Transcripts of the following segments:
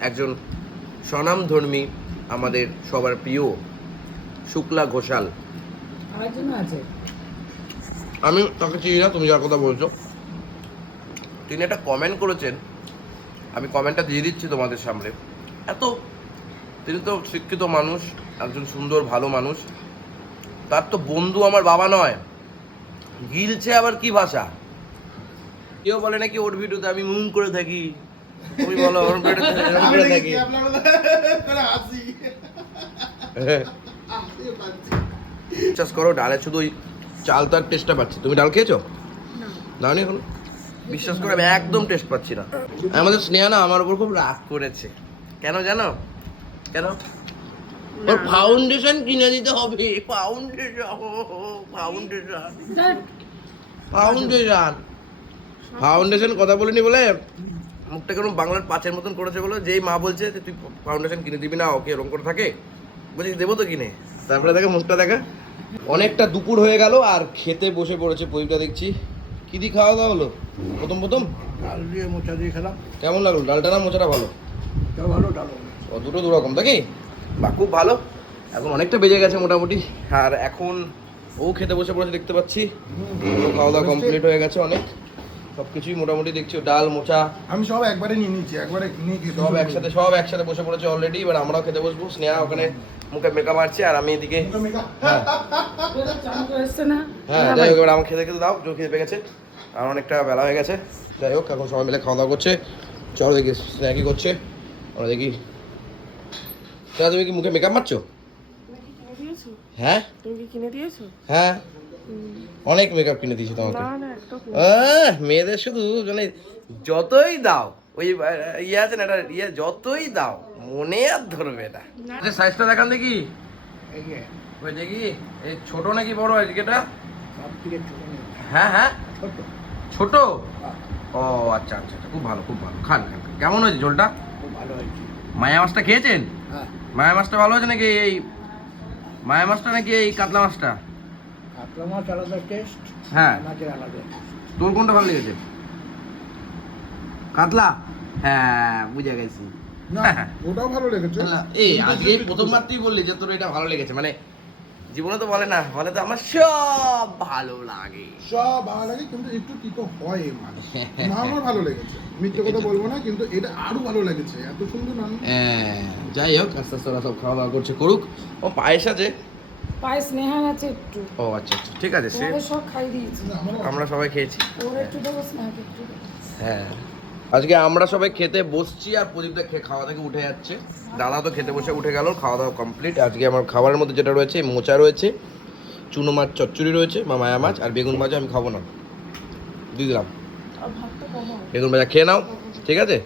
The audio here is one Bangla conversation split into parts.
একজন স্বনামধর্মী আমাদের সবার প্রিয় শুক্লা ঘোষাল। আছে? আমি তাকে চিনি না তুমি যার কথা বলছো। তিনি একটা কমেন্ট করেছেন। আমি কমেন্টটা দিয়ে দিচ্ছি তোমাদের সামনে। এত তিনি তো শিক্ষিত মানুষ একজন সুন্দর ভালো মানুষ। তার তো বন্ধু আমার বাবা নয়। গিলছে আবার কি ভাষা? কেউ বলে নাকি ওর ভিডিওতে আমি মুম করে থাকি। তুমি বলো ওর ভিডিওতে এরকম করে থাকি বিশ্বাস করো ডালে শুধু ওই চাল তার টেস্টটা পাচ্ছি। তুমি ডাল খেয়েছো? না। নি এখন? বিশ্বাস করে আমি একদম টেস্ট পাচ্ছি না। আমাদের স্নেহা না আমার উপর খুব রাগ করেছে। কেন জানো? কেন? ওর ফাউন্ডেশন কিনে দিতে হবে। ফাউন্ডেশন ফাউন্ডেশন ফাউন্ডেশন ফাউন্ডেশন কথা বলিনি বলে মুখটা কেমন বাংলার পাঁচের মতন করেছে বলে? যেই মা বলছে যে তুই ফাউন্ডেশন কিনে দিবি না ওকে এরকম করে থাকে। বলছি দেবো তো কিনে। তারপরে দেখে মুখটা দেখা। অনেকটা দুপুর হয়ে গেল আর খেতে বসে পড়েছে প্রদীপটা দেখছি। কি দিয়ে খাওয়া দাওয়া হলো? প্রথম প্রথম? ডাল দিয়ে মোচা দিয়ে খেলাম। কেমন লাগল? ডালটা না মোচাটা ভালো? ভালো ডাল ও দুটো দু রকম তাকি বা খুব ভালো। এখন অনেকটা বেজে গেছে মোটামুটি। আর এখন ও খেতে বসে পড়েছে দেখতে পাচ্ছি। খাওয়া দাওয়া কমপ্লিট হয়ে গেছে অনেক। সব কিছুই মোটামুটি দেখছি ডাল মোচা। আমি সব একবারে নিয়ে নিচ্ছি একবারে নিয়ে খেতে সব একসাথে সব একসাথে বসে পড়েছে অলরেডি এবার আমরাও খেতে বসবো। স্নেহা ওখানে মুখে মেকআপ মারছে আর আমি এদিকে হ্যাঁ। না হ্যাঁ যাই হোক এবার আমার খেতে খেতে দাও জোর খেতে পেয়ে গেছে আর অনেকটা বেলা হয়ে গেছে। যাই হোক এখন সবাই মিলে খাওয়া দাওয়া করছে। চলো দেখি স্নেহা কি করছে। আমরা দেখি। তুমি কি মুখে মেকআপ মারছো? হ্যাঁ। তুমি কি কিনে দিয়েছ? হ্যাঁ। অনেক মেকআপ কিনে দিয়েছি তোমাকে। মেয়েদের শুধু মানে যতই দাও ওই ইয়ে আছে না একটা ইয়ে যতই দাও মনে আর ধরবে না। আচ্ছা সাইজটা দেখান দেখি। এই যে ওই দেখি এই ছোট নাকি বড় আজকে এটা সব থেকে ছোট নিয়ে হ্যাঁ হ্যাঁ। ছোট। ও আচ্ছা আচ্ছা আচ্ছা খুব ভালো খুব ভালো। খান খান। কেমন হয়েছে ঝোলটা? খুব ভালো হয়েছে। মায়া মাছটা খেয়েছেন? হ্যাঁ। মায়া মাছটা ভালো হয়েছে নাকি এই মায়া মাছটা নাকি এই কাতলা মাছটা? কাতলা আলাদা টেস্ট হ্যাঁ। আলাদা তোর কোনটা ভালো লেগেছে? কাতলা? হ্যাঁ বুঝে গেছি। না ওটাও ভালো লেগেছে। এই আজকে প্রথমবার তুই বললি যে তোর এটা ভালো লেগেছে। মানে জীবনে তো বলে না বলে তো আমার সব ভালো লাগে। সব ভালো লাগে কিন্তু একটু তিতো হয় এই মাছ আমার ভালো লেগেছে। মিথ্যে কথা বলব না কিন্তু এটা আরও ভালো লেগেছে। এত সুন্দর রান্না হ্যাঁ, যাই হোক আস্তে আস্তে ওরা সব খাওয়া দাওয়া করছে করুক। ও পায়েস আছে। পায়ে স্নেহার আছে একটু। ও আচ্ছা আচ্ছা ঠিক আছে সে সব খাই দিয়েছি। আমরা সবাই খেয়েছি। ওর একটু দেবো স্নেহাকে একটু হ্যাঁ। আজকে আমরা সবাই খেতে বসছি আর প্রদীপটা খেয়ে খাওয়া থেকে উঠে যাচ্ছে। দাদা তো খেতে বসে উঠে গেল খাওয়া দাওয়া কমপ্লিট আজকে আমার খাবারের মধ্যে যেটা রয়েছে মোচা রয়েছে চুনো মাছ চচ্চড়ি রয়েছে বা মায়া মাছ আর বেগুন ভাজা আমি খাব না। দিয়ে দিলাম। বেগুন ভাজা খেয়ে নাও ঠিক আছে?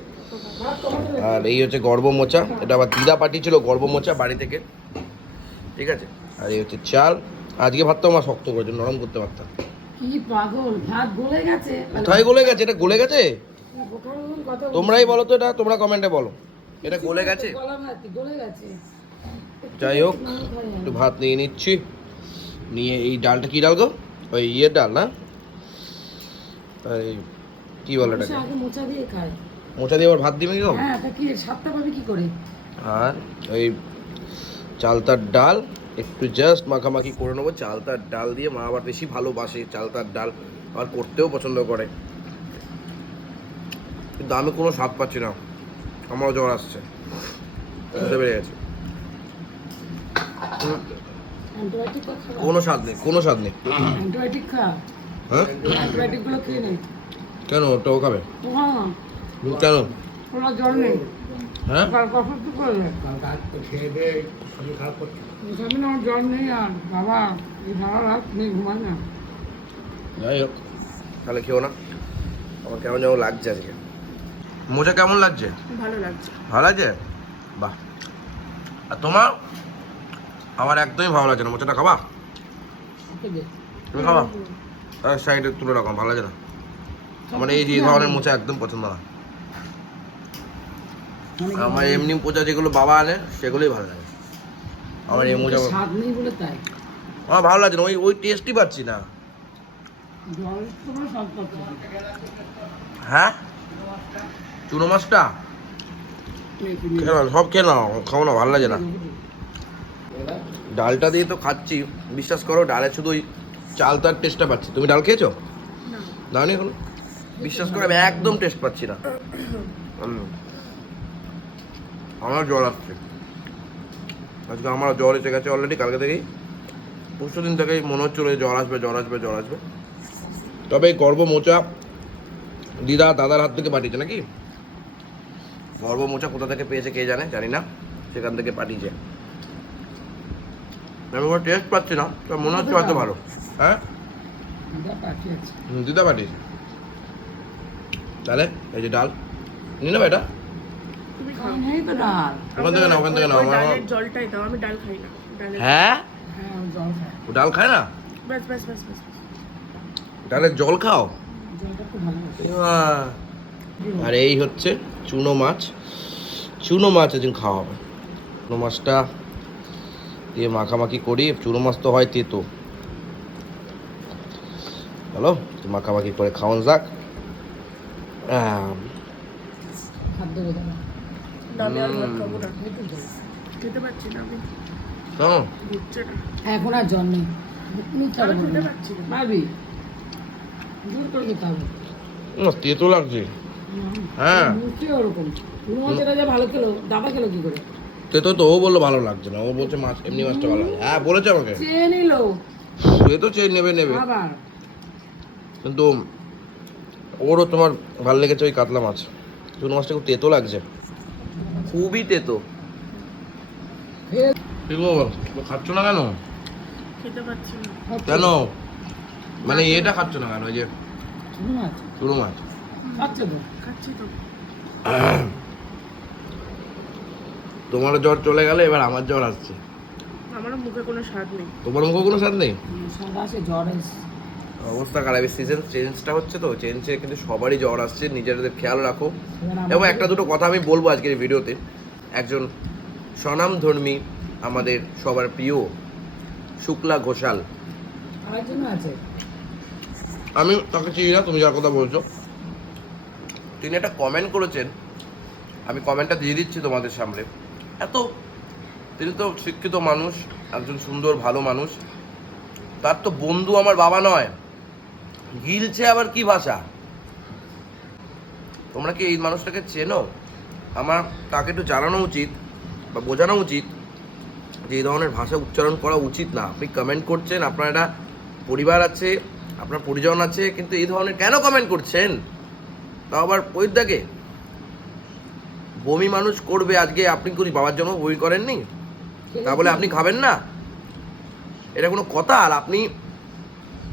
আর এই হচ্ছে গর্ব মোচা এটা আবার দিদা পাঠিয়েছিল গর্ব মোচা বাড়ি থেকে। ঠিক আছে? আর এই হচ্ছে চাল। আজকে ভাতটা আমার শক্ত করেছে নরম করতে পারতাম। কি পাগল ভাত গলে গেছে? কোথায় গলে গেছে? এটা গলে গেছে। তোমরাই বলো তো এটা তোমরা কমেন্টে বলো। এটা গলে গেছে? যাই হোক একটু ভাত নিয়ে নিচ্ছি। নিয়ে এই ডালটা কি ডাল গো? ওই ইয়ের ডাল না? এই কি বলে এটাকে? মোচা দিয়ে খায়। মোচা দিয়ে আবার ভাত দিবে কি গো হ্যাঁ কি সাতটা পাবে কি করে? আর ওই চালতার ডাল একটু জাস্ট মাখামাখি করে নেব। চালতার ডাল দিয়ে মা আবার বেশি ভালোবাসে চালতার ডাল আর করতেও পছন্দ করে। কিন্তু আমি কোনো স্বাদ পাচ্ছি না। আমারও জ্বর আসছে। বুঝতে পেরে গেছে। কোনো স্বাদ নেই কোনো স্বাদ নেই। হ্যাঁ? কেন? ওটাও খাবে? হ্যাঁ। কেন? ওনার জ্বর নেই। হ্যাঁ? আমার জ্বর নেই আর বাবা এই সারা রাত নেই ঘুমায় না। যাই হোক তাহলে খেও না। আমার কেমন যেমন লাগছে আজকে। মোজা কেমন লাগছে? ভালো লাগছে। ভালো লাগছে? বাহ। আর তোমার? আমার একদমই ভালো লাগছে না। মোচাটা খাবা? তুমি খাবা? সাইডে তুলে রাখো ভালো লাগে না। আমার এই যে ধরনের মোচা একদম পছন্দ না। আমার এমনি মোচা যেগুলো বাবা আনে সেগুলোই ভালো লাগে। আমার এই মোচা স্বাদ নেই বলে তাই। আমার ভালো লাগছে না ওই ওই টেস্টই পাচ্ছি না। হ্যাঁ? চুনো মাছটা? খেয়ে সব খেয়ে নাও খাও না ভালো লাগে না। ডালটা দিয়ে তো খাচ্ছি বিশ্বাস করো ডালে শুধু ওই চালতার টেস্টটা পাচ্ছি তুমি ডাল খেয়েছো? দাও নি এখন? বিশ্বাস করো আমি একদম টেস্ট পাচ্ছি না। আমার জল আসছে। আজকে আমার জ্বর এসে গেছে অলরেডি কালকে থেকেই। পরশু দিন থেকেই মনে হচ্ছিল জ্বর আসবে জ্বর আসবে জ্বর আসবে। তবে এই গর্ব মোচা দিদা দাদার হাত থেকে পাঠিয়েছে নাকি? গর্ব মোচা কোথা থেকে পেয়েছে কে জানে জানি না। সেখান থেকে পাঠিয়েছে। আমি ওর টেস্ট পাচ্ছি না তো মনে হচ্ছে হয়তো ভালো। হ্যাঁ? দিদা পাঠিয়েছে। দিদা পাঠিয়েছে। তাহলে এই যে ডাল। নিয়ে নেবে এটা? তো ডাল ওখান থেকে নাও ওখান থেকে নাও আমার ডালের জলটাই দাও আমি ডাল খাই না। ডালের হ্যাঁ? হ্যাঁ জল ডাল খায় না? ব্যাস ব্যাস ব্যাস ব্যাস ডালের জল খাও। আর এই হচ্ছে চুনো মাছ। চুনো মাছ একদিন খাওয়া হবে। চুনো মাছটা দিয়ে মাখামাখি করি। চুনো মাছ তো হয় তেতো। হ্যালো মাখামাখি করে খাওয়ান যাক। খাদ্য আমি আর ভাত খাব না। একটু জল খেতে পারছি না আমি। তো এখন আর জল নেই। মিথ্যা আমি কথা খেতে পারছি না। পারবি জোর করে খেতে হবে। না, তেতো লাগছে। হ্যাঁ। মুখে ওরকম। পুরো মাছেরা যে ভালো খেলো দাদা খেলো কি করে? তেতো তো ও বলল ভালো লাগছে না। ও বলছে মাছ এমনি মাছটা ভালো লাগে। হ্যাঁ বলেছে আমাকে। চেয়ে নিল। সে তো চেয়ে নেবে নেবে। কিন্তু ওরও তোমার ভালো লেগেছে ওই কাতলা মাছ। চুনো মাছটা খুব তেতো লাগছে। খুবই তেতো। খাচ্ছ না কেন? খেতে পারছি না। কেন? মানে এটা খাচ্ছ না কেন? ওই যে চুনো মাছ। তোমার জ্বর চলে গেলে এবার আমার জ্বর আসছে। আমার মুখে কোনো স্বাদ নেই। তোমার মুখে কোনো স্বাদ নেই? সাদা আসে জ্বর এসে অবস্থা খারাপ। সিজন চেঞ্জটা হচ্ছে তো চেঞ্জে কিন্তু সবারই জ্বর আসছে নিজেদের খেয়াল রাখো। এবং একটা দুটো কথা আমি বলব আজকের ভিডিওতে। একজন স্বনামধর্মী আমাদের সবার প্রিয় শুক্লা ঘোষাল। আমি তাকে চিনি না তুমি যার কথা বলছো। তিনি একটা কমেন্ট করেছেন। আমি কমেন্টটা দিয়ে দিচ্ছি তোমাদের সামনে। এত তিনি তো শিক্ষিত মানুষ একজন সুন্দর ভালো মানুষ। তার তো বন্ধু আমার বাবা নয়। গিলছে আবার কি ভাষা? তোমরা কি এই মানুষটাকে চেনো? আমার তাকে একটু জানানো উচিত বা বোঝানো উচিত যে এই ধরনের ভাষা উচ্চারণ করা উচিত না। আপনি কমেন্ট করছেন, আপনার একটা পরিবার আছে, আপনার পরিজন আছে, কিন্তু এই ধরনের কেন কমেন্ট করছেন? তাও আবার পরিদ্যাকে বমি মানুষ করবে আজকে, আপনি করি বাবার জন্য বই করেননি? তা বলে আপনি খাবেন না? এটা কোনো কথা। আর আপনি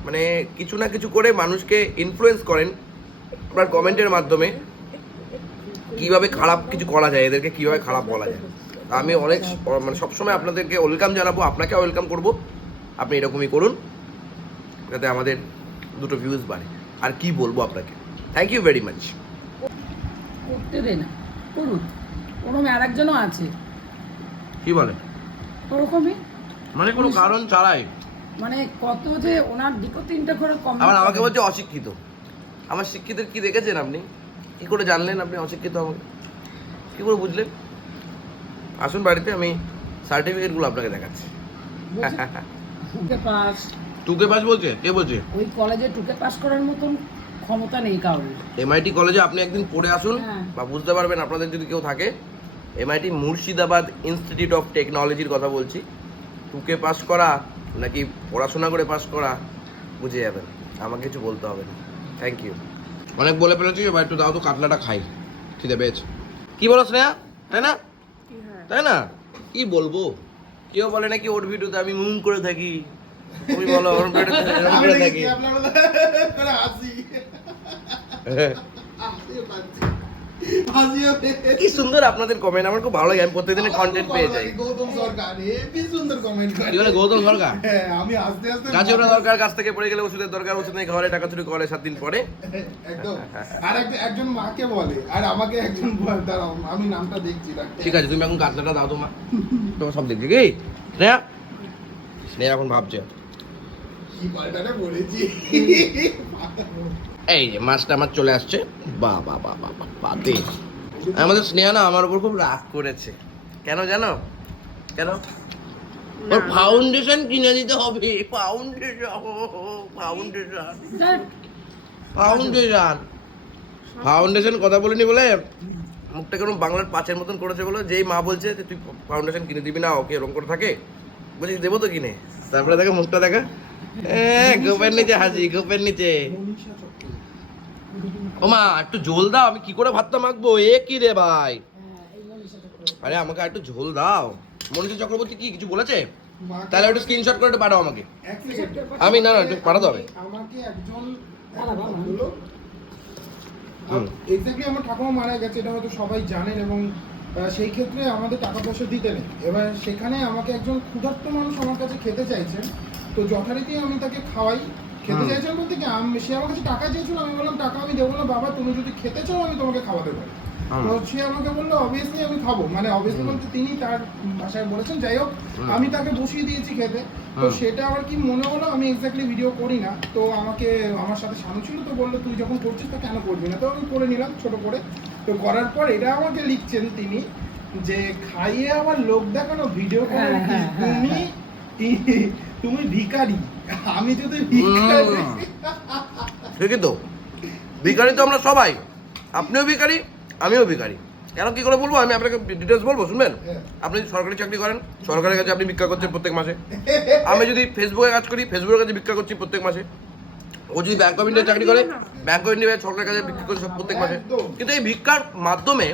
মানে কিছু না কিছু করে মানুষকে ইনফ্লুয়েন্স করেন আপনার কমেন্টের মাধ্যমে। কীভাবে খারাপ কিছু করা যায় এদেরকে কীভাবে খারাপ বলা যায়। আমি অনেক মানে সবসময় আপনাদেরকে ওয়েলকাম জানাব আপনাকে ওয়েলকাম করব। আপনি এরকমই করুন যাতে আমাদের দুটো ভিউজ বাড়ে। আর কি বলব আপনাকে? থ্যাংক ইউ ভেরি মাচ করতে দে না। করুন। ওরকম আর একজনও আছে। কি বলে ওরকমই? মানে কোনো কারণ ছাড়াই। মানে কত যে ওনার দুটো তিনটে করে কম আবার আমাকে বলছে অশিক্ষিত। আমার শিক্ষিতের কি দেখেছেন আপনি? কি করে জানলেন আপনি অশিক্ষিত আমাকে কি করে বুঝলেন? আসুন বাড়িতে আমি সার্টিফিকেটগুলো আপনাকে দেখাচ্ছি। টুকে পাস টুকে পাস বলছে? কে বলছে? ওই কলেজে টুকে পাস করার মতন ক্ষমতা নেই কারোর। এমআইটি কলেজে আপনি একদিন পড়ে আসুন হ্যাঁ। বা বুঝতে পারবেন আপনাদের যদি কেউ থাকে। এমআইটি মুর্শিদাবাদ ইনস্টিটিউট অফ টেকনোলজির কথা বলছি। টুকে পাস করা নাকি পড়াশোনা করে পাস করা বুঝে যাবেন। আমাকে কিছু বলতে হবে না। থ্যাংক ইউ অনেক বলে ফেলেছি এবার একটু দাও তো কাতলাটা খাই। খিদে পেয়েছে। কি বলো স্নেহা? তাই না? হ্যাঁ? তাই না? কি বলব? কেউ বলে নাকি ওর ভিডিওতে আমি মুম করে থাকি। তুমি বলো ওর ভিডিওতে করে থাকি। হাসি। কি সুন্দর আপনাদের কমেন্ট আমার খুব ভালো লাগে আমি প্রত্যেকদিনের কন্টেন্ট পেয়ে যাই। গৌতম সরকার হেবি সুন্দর কমেন্ট করে। বলে গৌতম সরকার? হ্যাঁ আমি আস্তে আস্তে দরকার গাছ থেকে পড়ে গেলে ওষুধের দরকার ওষুধ নেই ঘরে টাকা চুরি করে সাত দিন পরে। একদম। আর একজন মাকে বলে আর আমাকে একজন বলে দাঁড়াও আমি নামটা দেখছি ঠিক আছে তুমি এখন কাতলাটা দাও তোমার। তোমার সব দেখছি কি? স্নেহা স্নেহা এখন ভাবছে। কি পাল্টাটা বলেছি? এই যে মাছটা আমার চলে আসছে। বা বা বা বা বা দে। আমাদের স্নেহা না আমার উপর খুব রাগ করেছে। কেন জানো? কেন? ওর ফাউন্ডেশন কিনে দিতে হবে। ফাউন্ডেশন ফাউন্ডেশন ফাউন্ডেশন ফাউন্ডেশন কথা বলিনি বলে মুখটা কেমন বাংলার পাঁচের মতন করেছে বলে? যেই মা বলছে যে তুই ফাউন্ডেশন কিনে দিবি না ওকে এরকম করে থাকে। বলছি দেবো তো কিনে। তারপরে দেখো মুখটা দেখা। গোপের নিচে হাসি গোপের নিচে। ও মা একটু ঝোল দাও আমি কি করে ভাতটা মাখবো? এ কি রে ভাই? আরে আমাকে একটু ঝোল দাও। মনীষা চক্রবর্তী কি কিছু বলেছে? তাহলে একটু স্ক্রিনশট করে একটু পাঠাও আমাকে। আমি না না একটু পাঠাতে হবে। আমাকে একজন এক্স্যাক্টলি আমার ঠাকুমা মারা গেছে এটা হয়তো সবাই জানেন এবং সেই ক্ষেত্রে আমাদের টাকা পয়সা দিতে নেই। এবার সেখানে আমাকে একজন ক্ষুধার্ত মানুষ আমার কাছে খেতে চাইছেন তো যথারীতি আমি তাকে খাওয়াই। খেতে বলতে কি আমি সে আমার কাছে টাকা চেয়েছিল আমি বললাম টাকা আমি দেবো না বাবা তুমি যদি খেতে চাও আমি তোমাকে খাওয়াতে পারি তো সে আমাকে বলল অবভিয়াসলি আমি খাব। মানে অবভিয়াসলি বলতে তিনি তার ভাষায় বলেছেন যাই হোক আমি তাকে বসিয়ে দিয়েছি খেতে। তো সেটা কি মনে হলো আমি এক্স্যাক্টলি ভিডিও করি না। তো আমাকে আমার সাথে শানু ছিল তো বলল তুই যখন করছিস তো কেন করবি না? তো আমি করে নিলাম ছোট করে। তো করার পর এটা আমাকে লিখছেন তিনি যে খাইয়ে আবার লোক দেখানো ভিডিও করে হ্যাঁ, হ্যাঁ, হ্যাঁ, তুমি তুমি ভিখারি। আমি যদি ঠিকই তো। ভিখারি তো আমরা সবাই। আপনিও ভিখারি আমিও ভিখারি। কেন কি করে বলব? আমি আপনাকে ডিটেলস বলব শুনবেন? হ্যাঁ। আপনি সরকারি চাকরি করেন সরকারের কাছে আপনি ভিক্ষা করছেন প্রত্যেক মাসে। আমি যদি ফেসবুকে কাজ করি ফেসবুকের কাছে ভিক্ষা করছি প্রত্যেক মাসে। ও যদি ব্যাংক অফ ইন্ডিয়া চাকরি করে ব্যাংক অফ ইন্ডিয়া সরকারের কাছে ভিক্ষা করছে সব প্রত্যেক মাসে। কিন্তু এই ভিক্ষার মাধ্যমে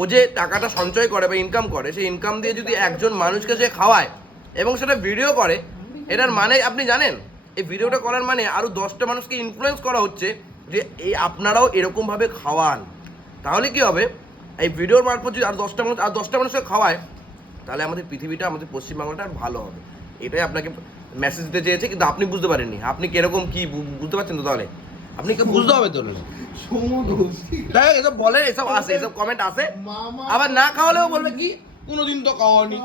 ও যে টাকাটা সঞ্চয় করে বা ইনকাম করে সেই ইনকাম দিয়ে যদি একজন মানুষকে সে খাওয়ায় এবং সেটা ভিডিও করে এটার মানে আপনি জানেন এই ভিডিওটা করার মানে আরও দশটা মানুষকে ইনফ্লুয়েন্স করা হচ্ছে যে এই আপনারাও এরকমভাবে খাওয়ান। তাহলে কি হবে? এই ভিডিওর মারফত যদি আর দশটা মানুষ আর দশটা মানুষকে খাওয়ায় তাহলে আমাদের পৃথিবীটা আমাদের পশ্চিমবাংলাটা আর ভালো হবে। এটাই আপনাকে মেসেজ দিতে চেয়েছে কিন্তু আপনি বুঝতে পারেননি। আপনি কীরকম কি বু- বুঝতে পারছেন তো তাহলে? আপনি কি বুঝতে হবে তো? এসব বলে এসব আসে এসব কমেন্ট আসে। আবার না খাওয়ালেও বলবে কি? কোনোদিন তো খাওয়ানি।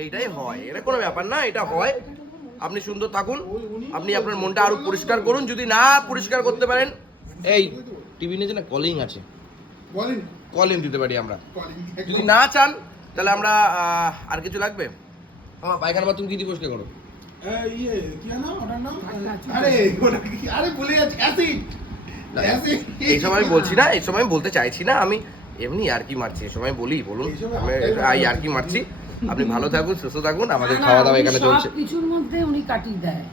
এইটাই হয়। এটা কোনো ব্যাপার না এটা হয়। আপনি সুন্দর থাকুন। আপনি আপনার মনটা আরও পরিষ্কার করুন। যদি না পরিষ্কার করতে পারেন এই টিভি নিয়ে না কলিং আছে। কলিং দিতে পারি আমরা। যদি না চান তাহলে আমরা আর কিছু লাগবে? আমার পায়খানা বাথরুম কি দিবসকে করো? এই, ইয়ে কি নাম ওটার নাম। আরে ওটা কি? আরে ভুলে যাচ্ছি। অ্যাসিড অ্যাসিড এই সময় আমি বলছি না এই সময় আমি বলতে চাইছি না। আমি এমনি আর কি মারছি এই সময় বলি বলুন। আমি আর কি মারছি। আপনি ভালো থাকুন সুস্থ থাকুন আমাদের খাওয়া দাওয়া এখানে চলছে। কিছুর মধ্যে উনি কাটিয়ে দেয়।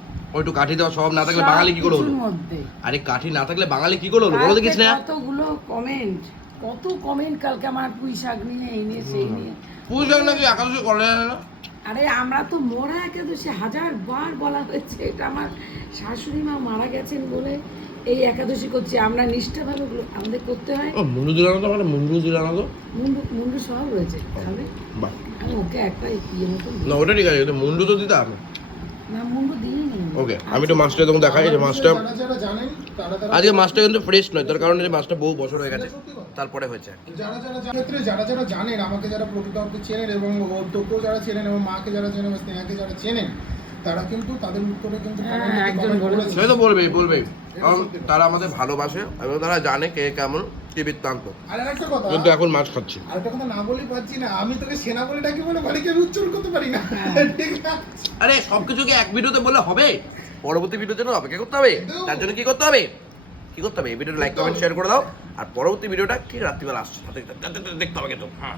কাঠি দেওয়া সব না থাকলে বাঙালি কি করে হলো? আরে কাঠি না থাকলে বাঙালি কি করে হলো? বলো দেখিস না। কতগুলো কমেন্ট কত কমেন্ট কালকে আমার পুঁই শাক নিয়ে এই নিয়ে সেই নিয়ে। পুজো নাকি একাদশী করে না আরে আমরা তো মরা একাদশী হাজার বার বলা হয়েছে এটা আমার শাশুড়ি মা মারা গেছেন বলে। এই একাদশী করছি আমরা নিষ্ঠাভাবে ওগুলো আমাদের করতে হয়। ও মুন্ডু দিলানো তো মানে মুন্ডু দিলানো তো মুন্ডু মুন্ডু সব রয়েছে খাবে? বাহ। আমি ওকে একটা ইয়ে মতন না ওটা ঠিক আছে মুন্ডু তো দিতাম। না মুন্ডু দিই নি ওকে আমি তো মাছটা তখন দেখাই যে মাছটা যারা যারা জানেন তারা তারা আজকে মাছটা কিন্তু ফ্রেশ নয় তার কারণে যে মাছটা বহু বছর হয়ে গেছে। তারপরে হয়েছে। যারা যারা যারা- ক্ষেত্রে যারা যারা জানেন আমাকে যারা প্রকৃত অর্থে চেনেন এবং ওর তোকেও যারা চেনেন এবং মাকে যারা চেনেন এবং স্নেহাকে যারা চেনেন তারা কিন্তু তাদের উত্তরে কিন্তু হ্যাঁ। সে তো বলবেই বলবেই। কারণ তারা আমাদের ভালোবাসে এবং তারা জানে কে কেমন কি বৃত্তান্ত। কিন্তু এখন মাছ খাচ্ছি। আরেকটা কথা না বলেই পারছি না। আমি তোকে সেনা বলে ডাকি বলে বাড়িকে আমি উচ্চারণ করতে পারি না। হ্যাঁ। ঠিক আরে সবকিছুকে এক ভিডিওতে বলে হবে। পরবর্তী ভিডিওর জন্য অপেক্ষা করতে হবে। তার জন্য কি করতে হবে? কি করতে হবে? এই ভিডিওটা লাইক কমেন্ট শেয়ার করে দাও। আর পরবর্তী ভিডিওটা ঠিক রাত্রিবেলা আসছে? দেখতে হবে কিন্তু। হ্যাঁ।